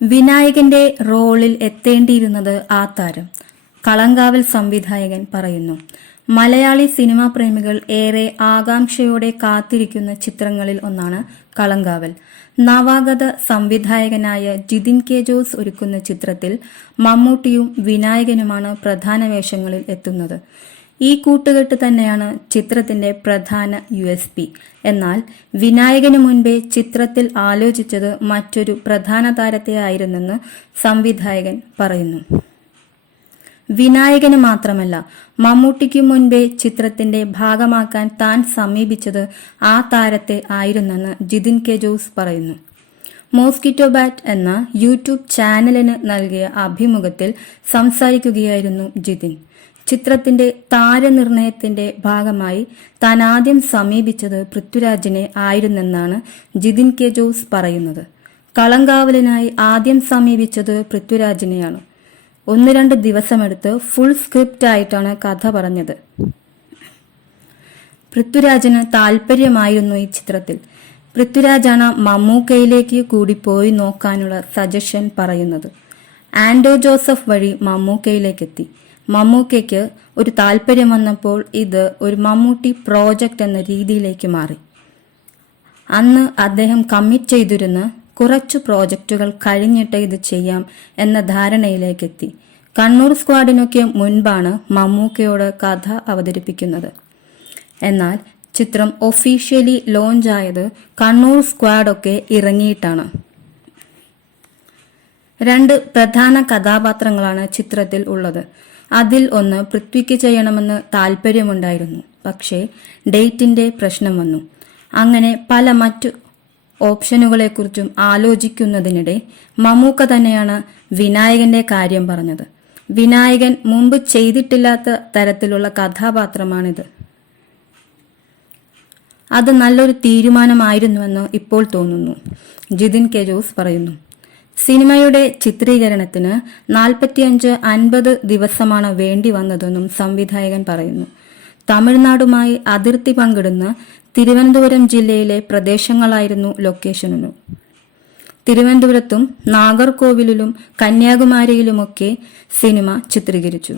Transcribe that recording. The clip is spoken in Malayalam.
വിനായകന്റെ റോളിൽ എത്തേണ്ടിയിരുന്നത് ആ താരം. കളങ്കാവൽ സംവിധായകൻ പറയുന്നു മലയാളി സിനിമാ പ്രേമികൾ ഏറെ ആകാംക്ഷയോടെ കാത്തിരിക്കുന്ന ചിത്രങ്ങളിൽ ഒന്നാണ് കളങ്കാവൽ. നവാഗത സംവിധായകനായ ജിതിൻ കെ ജോസ് ഒരുക്കുന്ന ചിത്രത്തിൽ മമ്മൂട്ടിയും വിനായകനുമാണ് പ്രധാന വേഷങ്ങളിൽ എത്തുന്നത്. ഈ കൂട്ടുകെട്ട് തന്നെയാണ് ചിത്രത്തിന്റെ പ്രധാന യു എസ് പി. എന്നാൽ വിനായകന് മുൻപേ ചിത്രത്തിൽ ആലോചിച്ചത് മറ്റൊരു പ്രധാന താരത്തെ ആയിരുന്നെന്ന് സംവിധായകൻ പറയുന്നു. വിനായകന് മാത്രമല്ല മമ്മൂട്ടിക്ക് മുൻപേ ചിത്രത്തിന്റെ ഭാഗമാക്കാൻ താൻ സമീപിച്ചത് ആ താരത്തെ ആയിരുന്നെന്ന് ജിതിൻ കെ ജോസ് പറയുന്നു. മോസ്കിറ്റോ ബാറ്റ് എന്ന യൂട്യൂബ് ചാനലിന് നൽകിയ അഭിമുഖത്തിൽ സംസാരിക്കുകയായിരുന്നു ജിതിൻ. ചിത്രത്തിന്റെ താരനിർണയത്തിന്റെ ഭാഗമായി താൻ ആദ്യം സമീപിച്ചത് പൃഥ്വിരാജിനെ ആയിരുന്നെന്നാണ് ജിതിൻ കെ ജോസ് പറയുന്നത്. കളങ്കാവലിനായി ആദ്യം സമീപിച്ചത് പൃഥ്വിരാജിനെയാണ്. ഒന്ന് രണ്ട് ദിവസമെടുത്ത് ഫുൾ സ്ക്രിപ്റ്റ് ആയിട്ടാണ് കഥ പറഞ്ഞത്. പൃഥ്വിരാജിന് താല്പര്യമായിരുന്നു ഈ ചിത്രത്തിൽ. പൃഥ്വിരാജാണ് മമ്മൂക്കയിലേക്ക് കൂടി പോയി നോക്കാനുള്ള സജഷൻ പറയുന്നത്. ആൻഡോ ജോസഫ് വഴി മമ്മൂക്കയിലേക്കെത്തി. മമ്മൂക്കയ്ക്ക് ഒരു താല്പര്യം വന്നപ്പോൾ ഇത് ഒരു മമ്മൂട്ടി പ്രോജക്റ്റ് എന്ന രീതിയിലേക്ക് മാറി. അന്ന് അദ്ദേഹം കമ്മിറ്റ് ചെയ്തിരുന്ന കുറച്ച് പ്രോജക്റ്റുകൾ കഴിഞ്ഞിട്ട് ഇത് ചെയ്യാം എന്ന ധാരണയിലേക്കെത്തി. കണ്ണൂർ സ്ക്വാഡിനൊക്കെ മുൻപാണ് മമ്മൂക്കയോട് കഥ അവതരിപ്പിക്കുന്നത്. എന്നാൽ ചിത്രം ഒഫീഷ്യലി ലോഞ്ച് ആയത് കണ്ണൂർ സ്ക്വാഡൊക്കെ ഇറങ്ങിയിട്ടാണ്. രണ്ട് പ്രധാന കഥാപാത്രങ്ങളാണ് ചിത്രത്തിൽ ഉള്ളത്. അതിൽ ഒന്ന് പൃഥ്വിക്ക് ചെയ്യണമെന്ന് താല്പര്യമുണ്ടായിരുന്നു. പക്ഷേ ഡേറ്റിന്റെ പ്രശ്നം വന്നു. അങ്ങനെ പല മറ്റു ഓപ്ഷനുകളെക്കുറിച്ചും ആലോചിക്കുന്നതിനിടെ മമ്മൂക്ക തന്നെയാണ് വിനായകന്റെ കാര്യം പറഞ്ഞത്. വിനായകൻ മുമ്പ് ചെയ്തിട്ടില്ലാത്ത തരത്തിലുള്ള കഥാപാത്രമാണിത്. അത് നല്ലൊരു തീരുമാനമായിരുന്നുവെന്ന് ഇപ്പോൾ തോന്നുന്നു. ജിതിൻ കെ ജോസ് പറയുന്നു. സിനിമയുടെ ചിത്രീകരണത്തിന് നാൽപ്പത്തിയഞ്ച് അൻപത് ദിവസമാണ് വേണ്ടി വന്നതെന്നും സംവിധായകൻ പറയുന്നു. തമിഴ്നാടുമായി അതിർത്തി പങ്കിടുന്ന തിരുവനന്തപുരം ജില്ലയിലെ പ്രദേശങ്ങളായിരുന്നു ലൊക്കേഷനിനു തിരുവനന്തപുരത്തും നാഗർകോവിലിലും കന്യാകുമാരിയിലുമൊക്കെ സിനിമ ചിത്രീകരിച്ചു.